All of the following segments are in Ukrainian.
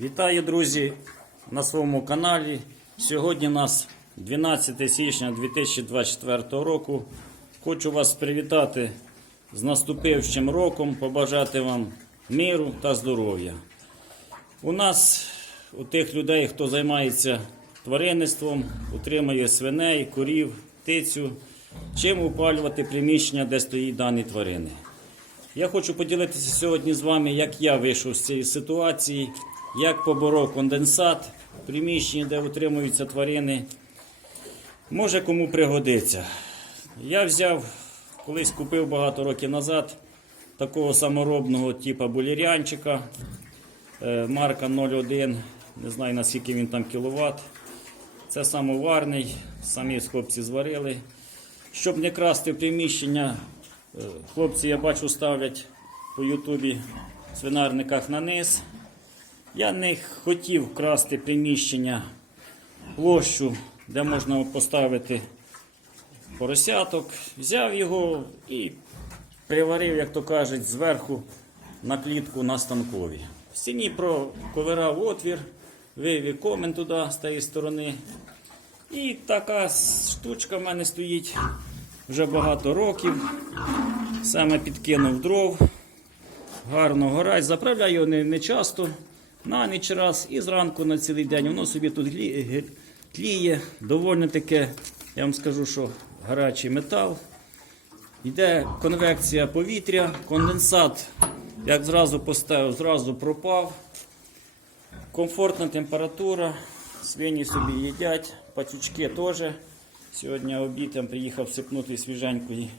Вітаю, друзі, на своєму каналі. Сьогодні у нас 12 січня 2024 року. Хочу вас привітати з наступившим роком, побажати вам миру та здоров'я. У нас, у тих людей, хто займається тваринництвом, утримує свиней, корів, птицю, чим опалювати приміщення, де стоїть дані тварини. Я хочу поділитися сьогодні з вами, як я вийшов з цієї ситуації, як поборов конденсат в приміщенні, де утримуються тварини. Може кому пригодиться. Я взяв, колись купив багато років назад такого саморобного типу булірянчика, е, марка 01, не знаю наскільки він там кіловат. Це самоварний, самі хлопці зварили. Щоб не красти приміщення, е, хлопці, я бачу, ставлять по Ютубі в свинарниках на низ. Я не хотів красти приміщення, площу, де можна поставити поросяток. Взяв його і приварив, як то кажуть, зверху на клітку на станкові. В стіні проковирав отвір, вивів комен туди з тієї сторони. І така штучка в мене стоїть вже багато років. Саме підкинув дров. Гарно горать. Заправляю не, не часто, на ніч раз і зранку на цілий день. Воно собі тут тліє. Доволі таке, я вам скажу, що гарячий метал. Йде конвекція повітря, конденсат, як зразу поставив, зразу пропав. Комфортна температура, свині собі їдять, пацючки теж. Сьогодні обідом приїхав сипнути свіженької,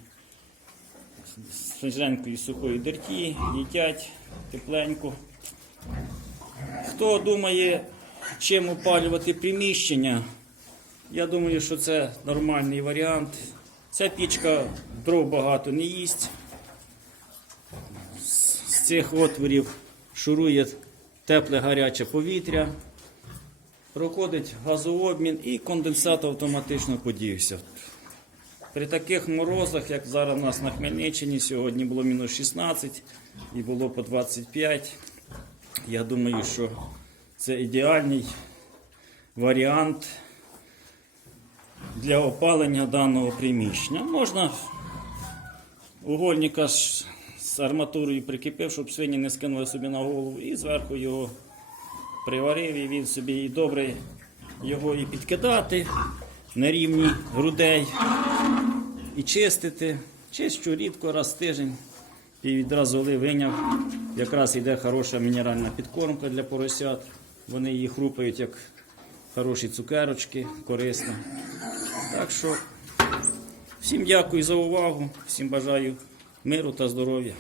свіженької сухої дерті, їдять тепленько. Хто думає, чим опалювати приміщення, я думаю, що це нормальний варіант. Ця пічка дров багато не їсть. З цих отворів шурує тепле гаряче повітря, проходить газообмін і конденсат автоматично подівся. При таких морозах, як зараз у нас на Хмельниччині, сьогодні було мінус 16 і було по 25. Я думаю, що це ідеальний варіант для опалення даного приміщення. Можна угольника з арматурою прикипив, щоб свині не скинули собі на голову, і зверху його приварив, і він собі і добре його і підкидати на рівні грудей, і чистити. Чищу рідко раз в тиждень. І відразу ли виняв. Якраз йде хороша мінеральна підкормка для поросят. Вони її хрупають як хороші цукерочки, корисно. Так що всім дякую за увагу, всім бажаю миру та здоров'я.